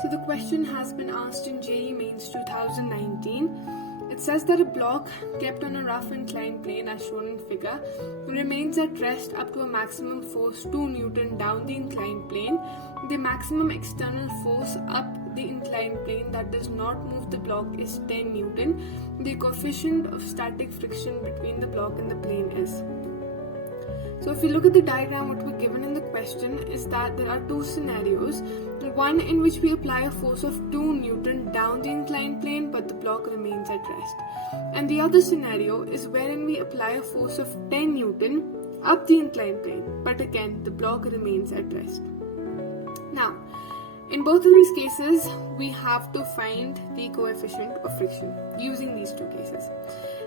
So the question has been asked in JEE Mains 2019. It says that a block kept on a rough inclined plane as shown in figure remains at rest up to a maximum force 2 Newton down the inclined plane. The maximum external force up the inclined plane that does not move the block is 10 Newton. The coefficient of static friction between the block and the plane is. So if you look at the diagram, what we're given in the question is that there are two scenarios. One in which we apply a force of 2 Newton down the inclined plane but the block remains at rest. And the other scenario is wherein we apply a force of 10 Newton up the inclined plane but again the block remains at rest. Now, in both of these cases, we have to find the coefficient of friction using these two cases.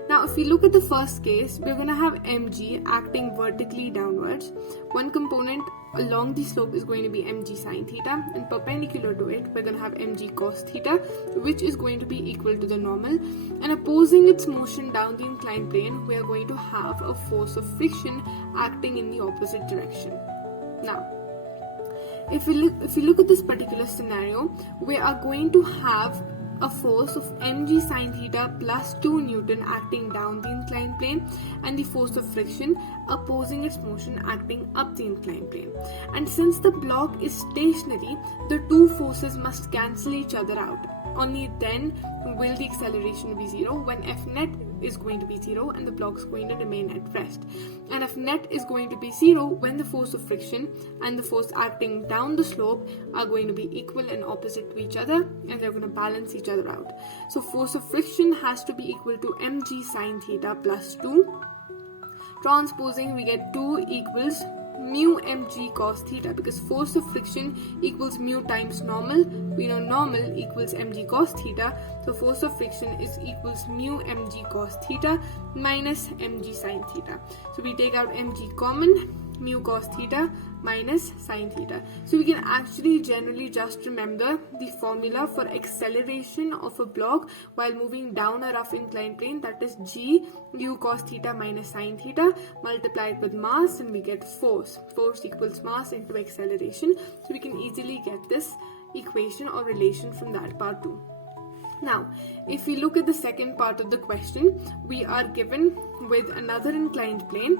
Now, if we look at the first case, we're going to have mg acting vertically downwards. One component along the slope is going to be mg sine theta, and perpendicular to it, we're going to have mg cos theta, which is going to be equal to the normal. And opposing its motion down the inclined plane, we are going to have a force of friction acting in the opposite direction. Now, if we look at this particular scenario, we are going to have a force of mg sine theta plus 2 Newton acting down the inclined plane and the force of friction opposing its motion acting up the inclined plane. And since the block is stationary, the two forces must cancel each other out. Only then will the acceleration be zero when F net is going to be zero and the block is going to remain at rest. And F net is going to be zero when the force of friction and the force acting down the slope are going to be equal and opposite to each other, and they're going to balance each other out. So force of friction has to be equal to mg sine theta plus 2. Transposing, we get 2 equals mu mg cos theta, because force of friction equals mu times normal. We know normal equals mg cos theta, so force of friction is equals mu mg cos theta minus mg sin theta. So we take out mg common, mu cos theta minus sin theta. So we can actually generally just remember the formula for acceleration of a block while moving down a rough inclined plane, that is g mu cos theta minus sin theta multiplied with mass, and we get force. Force equals mass into acceleration. So we can easily get this equation or relation from that part too. Now, if we look at the second part of the question, we are given with another inclined plane.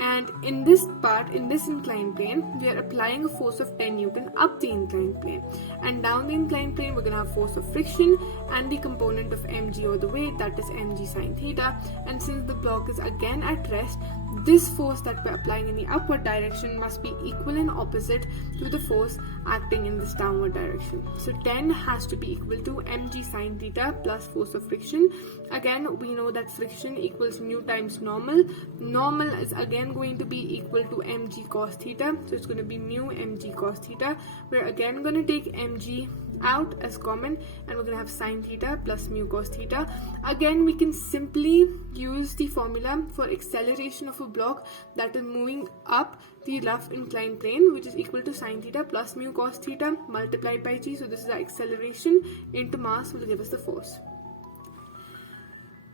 And in this part, in this inclined plane, we are applying a force of 10 Newton up the inclined plane. And down the inclined plane, we're going to have force of friction and the component of mg or the weight, that is mg sine theta. And since the block is again at rest, this force that we're applying in the upward direction must be equal and opposite to the force acting in this downward direction. So 10 has to be equal to mg sine theta plus force of friction. Again, we know that friction equals mu times normal. Normal is again going to be equal to mg cos theta, so it's going to be mu mg cos theta. We're again going to take mg out as common, and we're going to have sine theta plus mu cos theta. Again, we can simply use the formula for acceleration of a block that is moving up the rough inclined plane, which is equal to sine theta plus mu cos theta multiplied by g. So this is the acceleration into mass will give us the force.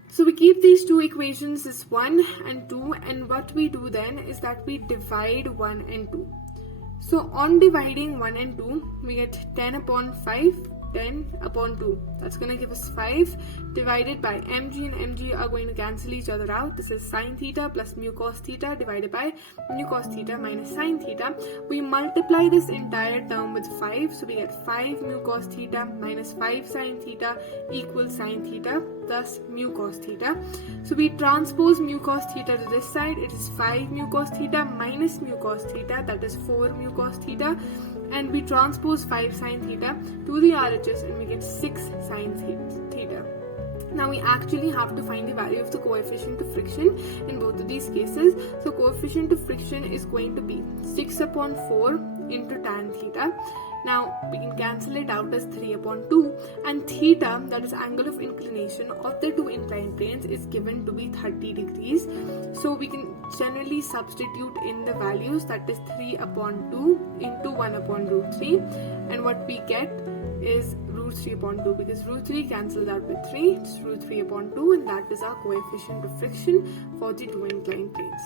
So we keep these two equations as 1 and 2, and what we do then is that we divide 1 and 2. So on dividing 1 and 2, we get 10 upon 5, 10 upon 2. That's going to give us 5 divided by mg, and mg are going to cancel each other out. This is sine theta plus mu cos theta divided by mu cos theta minus sine theta. We multiply this entire term with 5, so we get 5 mu cos theta minus 5 sine theta equals sine theta plus mu cos theta. So we transpose mu cos theta to this side. It is 5 mu cos theta minus mu cos theta, that is 4 mu cos theta. And we transpose 5 sine theta to the RHS, and we get 6 sine theta. Now we actually have to find the value of the coefficient of friction in both of these cases. So coefficient of friction is going to be 6 upon 4 into tan theta. Now we can cancel it out as 3 upon 2, and theta, that is angle of inclination of the two inclined planes, is given to be 30 degrees. So we can generally substitute in the values, that is 3 upon 2 into 1 upon root 3, and what we get is root 3 upon 2, because root 3 cancels out with 3, it's root 3 upon 2, and that is our coefficient of friction for the two inclined planes.